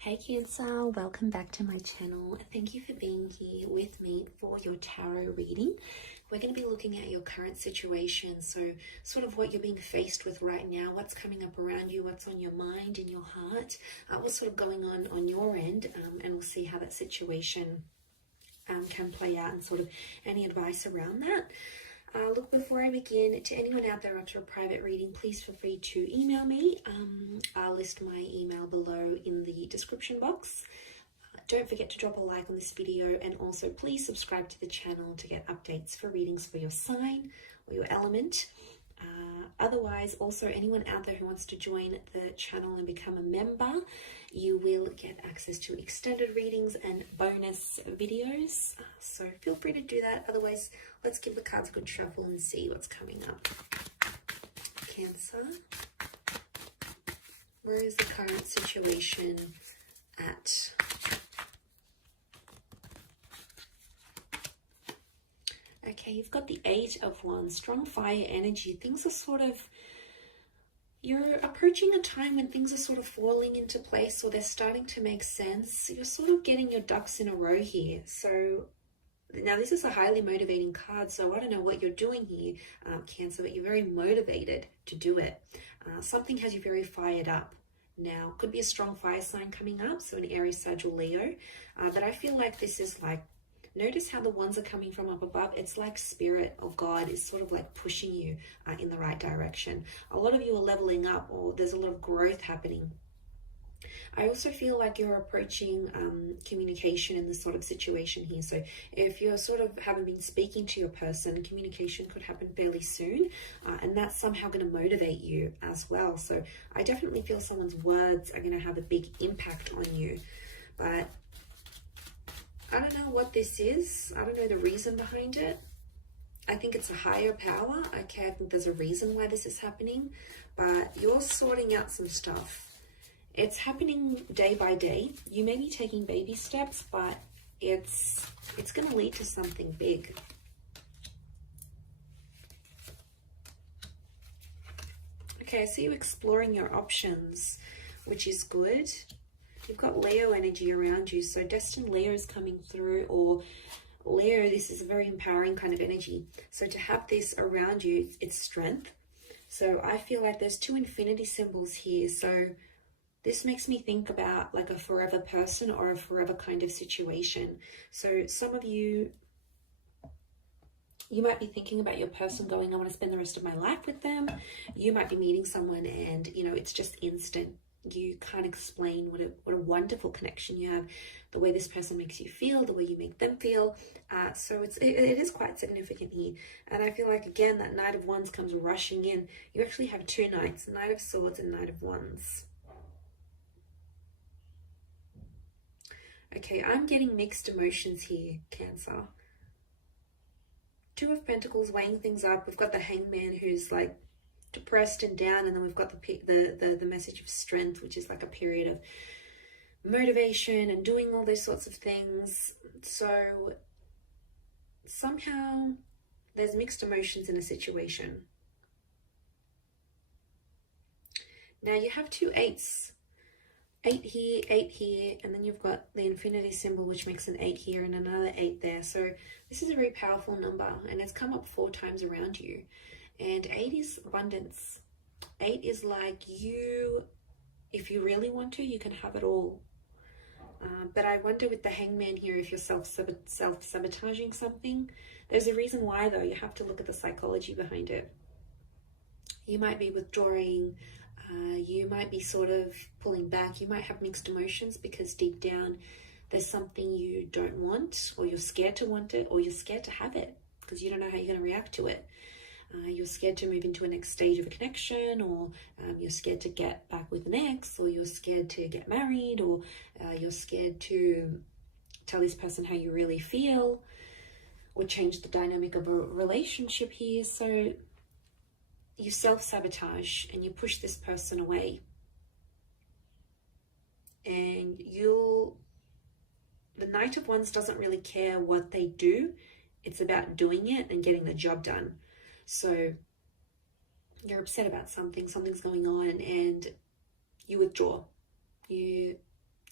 Hey Cancer, welcome back to my channel. Thank you for being here with me for your tarot reading. We're going to be looking at your current situation, so sort of what you're being faced with right now, what's coming up around you, what's on your mind and your heart, what's sort of going on your end, and we'll see how that situation can play out and sort of any advice around that. Look, before I begin, to anyone out there after a private reading, please feel free to email me. I'll list my email below in the description box. Don't forget to drop a like on this video, and also please subscribe to the channel to get updates for readings for your sign or your element. Otherwise, also anyone out there who wants to join the channel and become a member, you will get access to extended readings and bonus videos. So feel free to do that. Otherwise, let's give the cards a good shuffle and see what's coming up. Cancer, where is the current situation at? Okay, you've got the Eight of Wands, strong fire energy. Things are sort of, you're approaching a time when things are sort of falling into place, or they're starting to make sense. You're sort of getting your ducks in a row here. So now this is a highly motivating card, so I don't know what you're doing here, Cancer, but you're very motivated to do it. Something has you very fired up. Now, could be a strong fire sign coming up, so an Aries, Sag, or Leo. But I feel like this is like, notice how the ones are coming from up above. It's like Spirit of God is sort of like pushing you in the right direction. A lot of you are leveling up, or there's a lot of growth happening. I also feel like you're approaching communication in this sort of situation here. So if you're sort of haven't been speaking to your person, communication could happen fairly soon, and that's somehow going to motivate you as well. So I definitely feel someone's words are going to have a big impact on you. But I don't know what this is. I don't know the reason behind it. I think it's a higher power. Okay, I think there's a reason why this is happening, but you're sorting out some stuff. It's happening day by day. You may be taking baby steps, but it's going to lead to something big. Okay, I see you exploring your options, which is good. You've got Leo energy around you, so destined Leo is coming through, or Leo, this is a very empowering kind of energy. So to have this around you, it's strength. So I feel like there's two infinity symbols here. So this makes me think about like a forever person or a forever kind of situation. So some of you might be thinking about your person going, I want to spend the rest of my life with them. You might be meeting someone and, you know, it's just instant. You can't explain what a wonderful connection you have, the way this person makes you feel, the way you make them feel. So it is quite significant here. And I feel like, again, that Knight of Wands comes rushing in. You actually have two Knights, Knight of Swords and Knight of Wands. Okay, I'm getting mixed emotions here, Cancer. Two of Pentacles weighing things up. We've got the Hangman who's like depressed and down, and then we've got the message of strength, which is like a period of motivation and doing all those sorts of things. So somehow there's mixed emotions in a situation. Now you have two eights, 8 here, and then you've got the infinity symbol, which makes an 8 here and another 8 there. So this is a very powerful number, and it's come up 4 times around you. And 8 is abundance. 8 is like you, if you really want to, you can have it all. But I wonder with the Hangman here, if you're self-sabotaging something. There's a reason why, though. You have to look at the psychology behind it. You might be withdrawing. You might be sort of pulling back. You might have mixed emotions because deep down there's something you don't want, or you're scared to want it, or you're scared to have it because you don't know how you're going to react to it. You're scared to move into a next stage of a connection, or you're scared to get back with an ex, or you're scared to get married, or you're scared to tell this person how you really feel, or change the dynamic of a relationship here. So you self-sabotage and you push this person away. And the Knight of Wands doesn't really care what they do. It's about doing it and getting the job done. So you're upset about something's going on, and you withdraw. You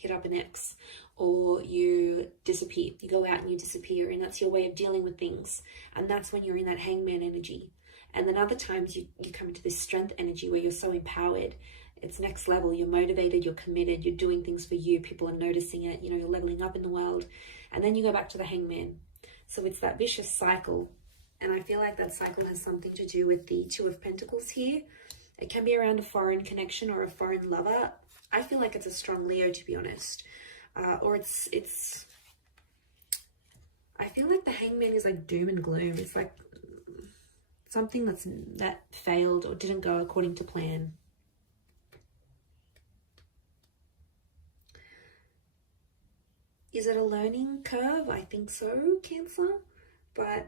hit hit up an ex, or you disappear. You go out and you disappear, and that's your way of dealing with things. And that's when you're in that hangman energy. And then other times you come into this strength energy where you're so empowered. It's next level. You're motivated, you're committed, you're doing things for you. People are noticing it. You know, you're leveling up in the world. And then you go back to the hangman. So it's that vicious cycle. And I feel like that cycle has something to do with the Two of Pentacles here. It can be around a foreign connection or a foreign lover. I feel like it's a strong Leo, to be honest. Or it's I feel like the hangman is like doom and gloom. It's like something that failed or didn't go according to plan. Is it a learning curve? I think so, Cancer. But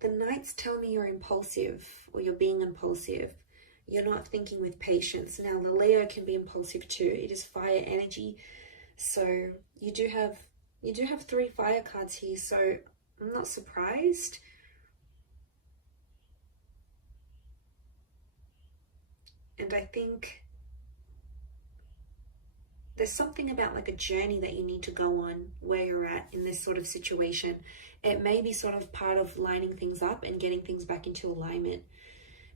the Knights tell me you're impulsive, or you're being impulsive. You're not thinking with patience. Now, the Leo can be impulsive too. It is fire energy. So you do have 3 fire cards here. So I'm not surprised. And I think there's something about like a journey that you need to go on where you're at in this sort of situation. It may be sort of part of lining things up and getting things back into alignment,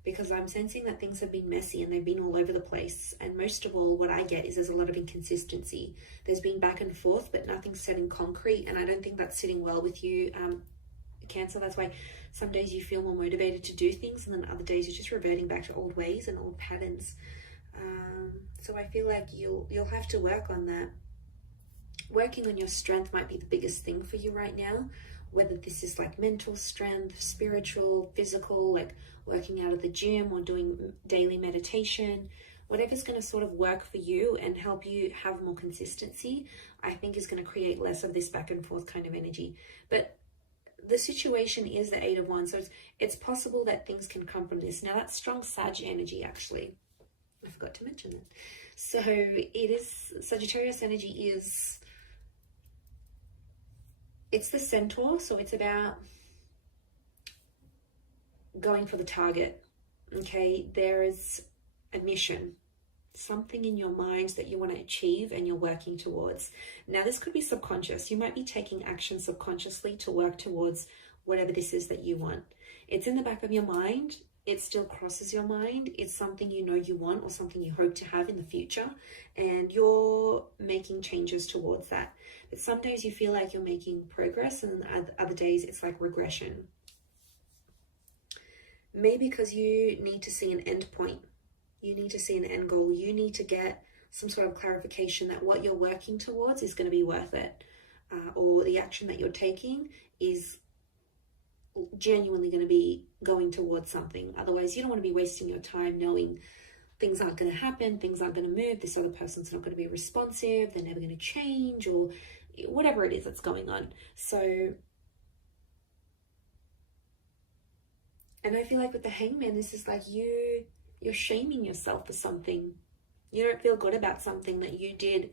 because I'm sensing that things have been messy and they've been all over the place. And most of all, what I get is there's a lot of inconsistency. There's been back and forth, but nothing's set in concrete. And I don't think that's sitting well with you, Cancer. That's why some days you feel more motivated to do things, and then other days you're just reverting back to old ways and old patterns. So I feel like you'll have to work on that. Working on your strength might be the biggest thing for you right now, whether this is like mental strength, spiritual, physical, like working out at the gym or doing daily meditation. Whatever's going to sort of work for you and help you have more consistency, I think is going to create less of this back and forth kind of energy. But the situation is the 8 of Wands, so it's possible that things can come from this. Now, that's strong Sag energy, actually. I forgot to mention that. So it is, Sagittarius energy is, it's the centaur, so it's about going for the target. Okay, there is a mission, something in your mind that you want to achieve and you're working towards. Now, this could be subconscious. You might be taking action subconsciously to work towards whatever this is that you want. It's in the back of your mind. It still crosses your mind. It's something you know you want or something you hope to have in the future, and you're making changes towards that. But some days you feel like you're making progress, and other days it's like regression. Maybe because you need to see an end point. You need to see an end goal. You need to get some sort of clarification that what you're working towards is going to be worth it, or the action that you're taking is genuinely going to be going towards something. Otherwise, you don't want to be wasting your time knowing things aren't going to happen, things aren't going to move, this other person's not going to be responsive, they're never going to change, or whatever it is that's going on. So, and I feel like with the Hangman, this is like you're shaming yourself for something. You don't feel good about something that you did.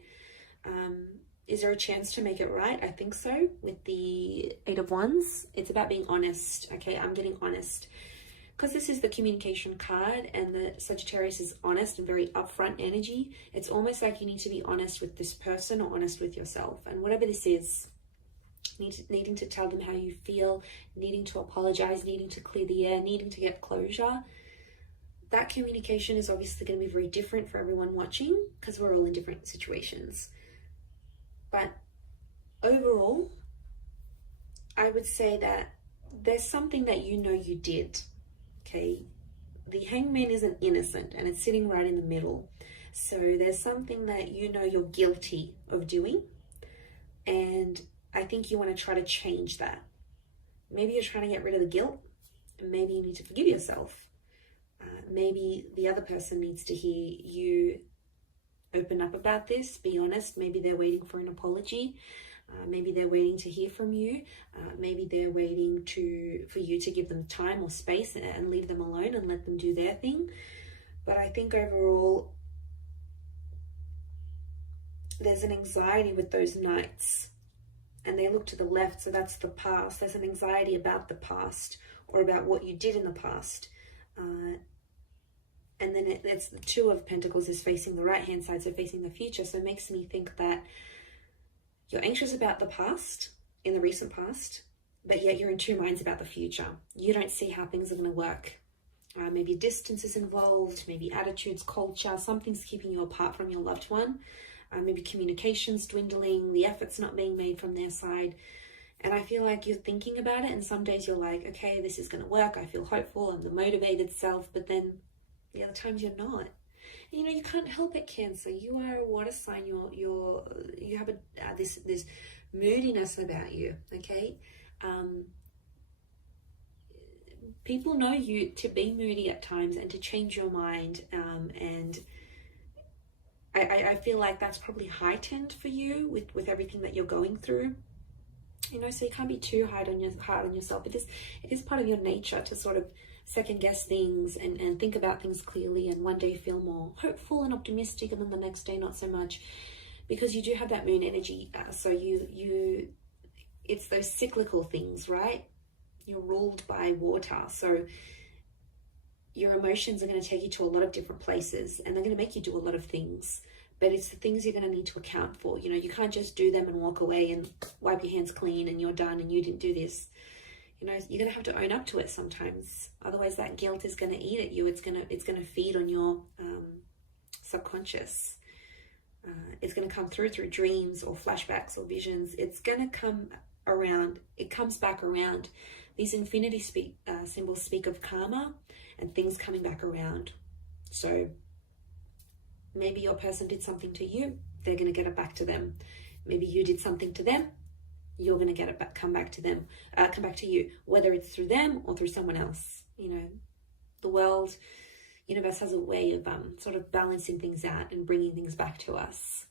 Is there a chance to make it right? I think so. With the 8 of Wands, it's about being honest. Okay, I'm getting honest. Because this is the communication card, and the Sagittarius is honest and very upfront energy. It's almost like you need to be honest with this person or honest with yourself. And whatever this is, needing to tell them how you feel, needing to apologize, needing to clear the air, needing to get closure. That communication is obviously going to be very different for everyone watching, because we're all in different situations. But overall, I would say that there's something that you know you did, okay? The Hangman isn't innocent, and it's sitting right in the middle. So there's something that you know you're guilty of doing, and I think you want to try to change that. Maybe you're trying to get rid of the guilt, and maybe you need to forgive yourself. Maybe the other person needs to hear you open up about this, be honest. Maybe they're waiting for an apology. Maybe they're waiting to hear from you. Maybe they're waiting for you to give them time or space and leave them alone and let them do their thing. But I think overall, there's an anxiety with those Knights, and they look to the left, so that's the past. There's an anxiety about the past, or about what you did in the past. and then it's the Two of Pentacles is facing the right hand side, so facing the future. So it makes me think that you're anxious about the past, in the recent past, but yet you're in two minds about the future. You don't see how things are going to work. Maybe distance is involved, maybe attitudes, culture, something's keeping you apart from your loved one. Maybe communication's dwindling, the effort's not being made from their side. And I feel like you're thinking about it, and some days you're like, okay, this is going to work. I feel hopeful. I'm the motivated self. But then the other times you're not. You know, you can't help it, Cancer. You are a water sign. You have this moodiness about you. Okay. People know you to be moody at times and to change your mind. And I feel like that's probably heightened for you with everything that you're going through. You know, so you can't be too hard on yourself. It is part of your nature to sort of second guess things and think about things clearly, and one day feel more hopeful and optimistic, and then the next day not so much, because you do have that moon energy. So it's those cyclical things, right? You're ruled by water, so your emotions are going to take you to a lot of different places, and they're going to make you do a lot of things. But it's the things you're going to need to account for. You know, you can't just do them and walk away and wipe your hands clean and you're done and you didn't do this. You know, you're going to have to own up to it sometimes. Otherwise, that guilt is going to eat at you. It's going to feed on your subconscious. It's going to come through dreams or flashbacks or visions. It's going to come around. It comes back around. These infinity symbols speak of karma and things coming back around. So maybe your person did something to you, they're going to get it back to them. Maybe you did something to them, you're going to get it back, come back to you, whether it's through them or through someone else. You know, the world, universe has a way of sort of balancing things out and bringing things back to us.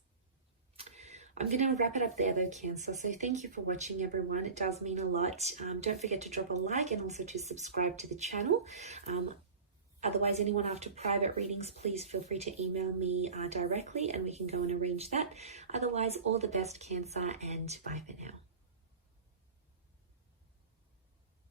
I'm going to wrap it up there though, Cancer. So thank you for watching, everyone. It does mean a lot. Don't forget to drop a like and also to subscribe to the channel. Otherwise, anyone after private readings, please feel free to email me directly and we can go and arrange that. Otherwise, all the best, Cancer, and bye for now.